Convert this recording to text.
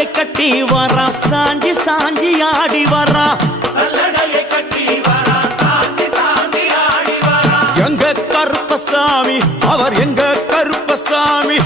சல்லடையை கட்டி வரா சாஞ்சி சாஞ்சி ஆடி வரா சல்லடையை கட்டி வரா சாஞ்சி சாஞ்சி ஆடி வரா எங்க கருப்பசாமி அவர் எங்க கருப்பசாமி